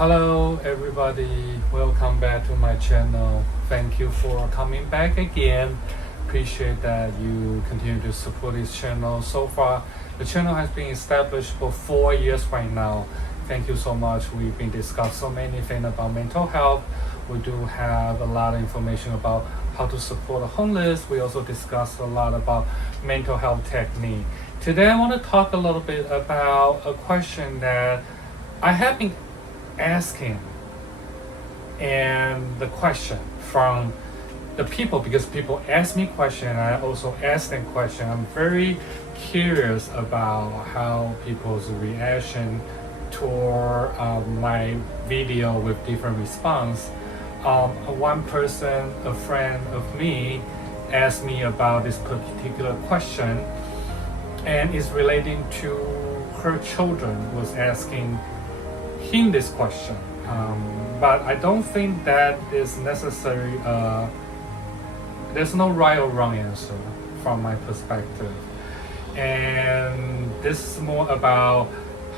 Hello everybody, welcome back to my channel. Thank you for coming back again. Appreciate that you continue to support this channel. So far, the channel has been established for 4 years right now. Thank you so much. We've been discussing so many things about mental health. We do have a lot of information about how to support the homeless. We also discuss a lot about mental health technique. Today I want to talk a little bit about a question that I have been asking, and the question from the people, because people ask me question, I also ask them question. I'm very curious about how people's reaction toward my video with different response. One person, a friend of me, asked me about this particular question, and it's relating to her children was asking him this question, but I don't think that is necessary. There's no right or wrong answer from my perspective, and this is more about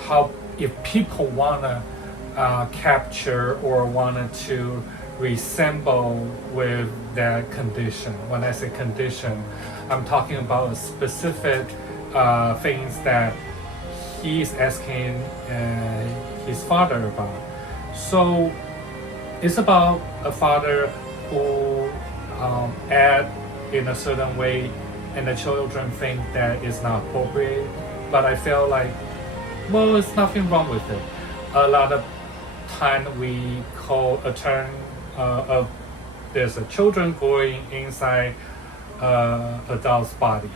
how if people wanna capture or wanted to resemble with that condition. When I say condition, I'm talking about a specific things that he's asking his father about. So it's about a father who act in a certain way, and the children think that it's not appropriate. But I feel like, well, there's nothing wrong with it. A lot of time we call a term of there's a children growing inside adult's body.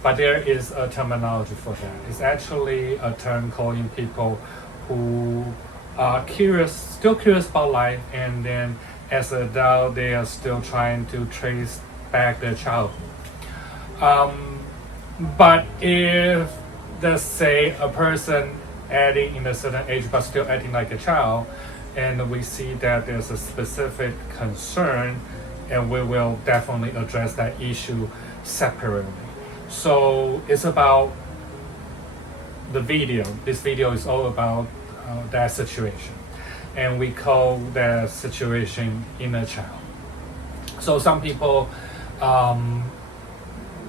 But there is a terminology for that. It's actually a term calling people who are still curious about life, and then as an adult, they are still trying to trace back their childhood. But if, let's say, a person acting in a certain age but still acting like a child, and we see that there's a specific concern, and we will definitely address that issue separately. So it's about the video. This video is all about that situation, and we call that situation inner child. So some people,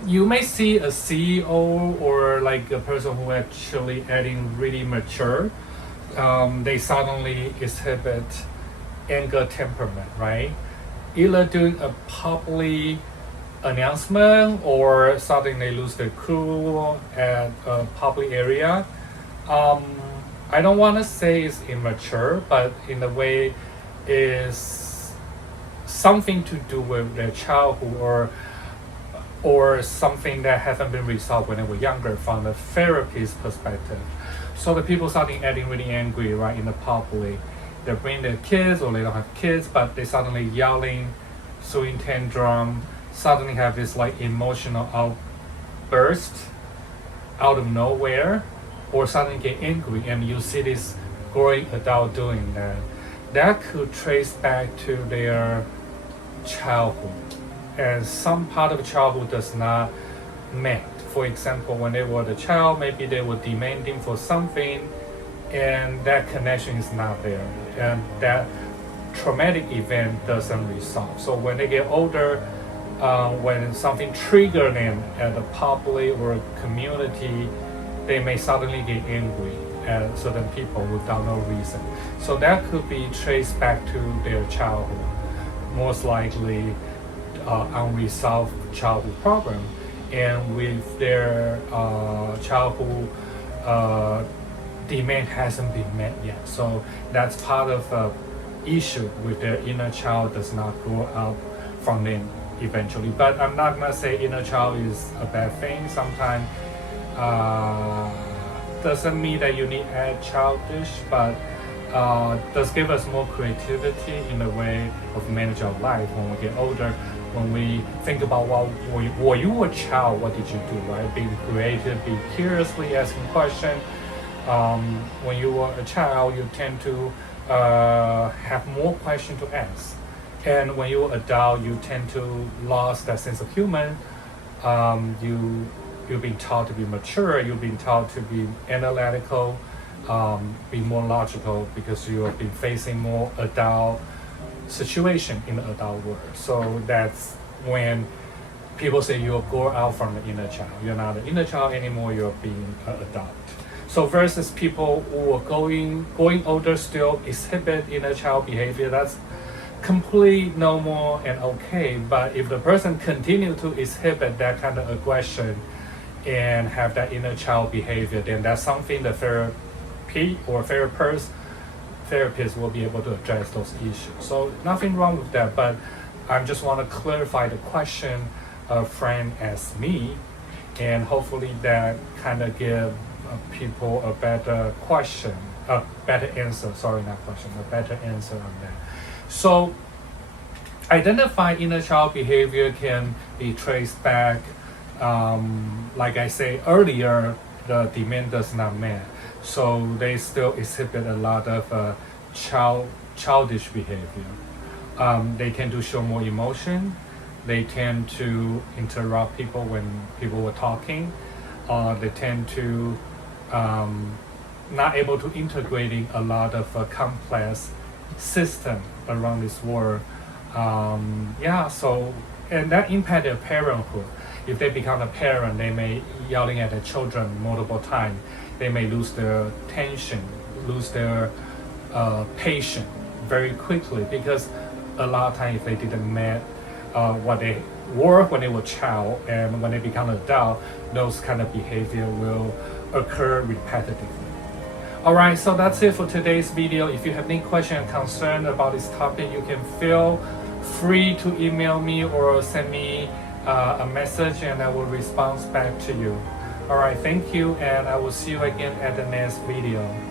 you may see a CEO or like a person who actually acting really mature. They suddenly exhibit anger temperament, right? Either doing a public announcement or suddenly lose their cool at a public area. I don't want to say it's immature, but in a way is something to do with their childhood or something that hasn't been resolved when they were younger from the therapist perspective. So the people starting acting really angry right in the public. They bring their kids or they don't have kids, but they suddenly yelling, throwing tantrum, suddenly have this like emotional outburst out of nowhere, or suddenly get angry, and you see this growing adult doing that. That could trace back to their childhood, and some part of childhood does not met. For example, when they were a child, maybe they were demanding for something, and that connection is not there, and that traumatic event doesn't resolve. So when they get older, when something triggers them at a public or a community, they may suddenly get angry at certain people without no reason. So that could be traced back to their childhood, most likely unresolved childhood problem, and with their childhood demand hasn't been met yet. So that's part of the issue with their inner child does not grow up from them eventually. But I'm not gonna say inner child is a bad thing. Sometimes doesn't mean that you need to add childish, but does give us more creativity in the way of manage our life when we get older. When we think about were you a child, what did you do, right? Being creative, being curiously asking questions. When you were a child, you tend to have more questions to ask. And when you're adult, you tend to lose that sense of human. You've been taught to be mature, you've been taught to be analytical, be more logical because you have been facing more adult situation in the adult world. So that's when people say you grow out from the inner child. You're not the inner child anymore, you're being an adult. So versus people who are going older still exhibit inner child behavior, that's completely normal and okay. But if the person continue to exhibit that kind of aggression and have that inner child behavior, then that's something the therapy or therapist will be able to address those issues. So nothing wrong with that, but I just want to clarify the question a friend asked me, and hopefully that kind of give people a better answer. Sorry, not question, a better answer on that. So identify inner child behavior can be traced back, like I say earlier, the demand does not met. So they still exhibit a lot of childish behavior. They tend to show more emotion. They tend to interrupt people when people were talking. They tend to not able to integrating a lot of complex system around this world. So and that impact their parenthood. If they become a parent, they may yelling at their children multiple times. They may lose their tension, lose their patience very quickly, because a lot of times if they didn't met what they were when they were child, and when they become adult, those kind of behavior will occur repetitively. Alright, so that's it for today's video. If you have any question or concern about this topic, you can feel free to email me or send me a message, and I will respond back to you. Alright, thank you, and I will see you again at the next video.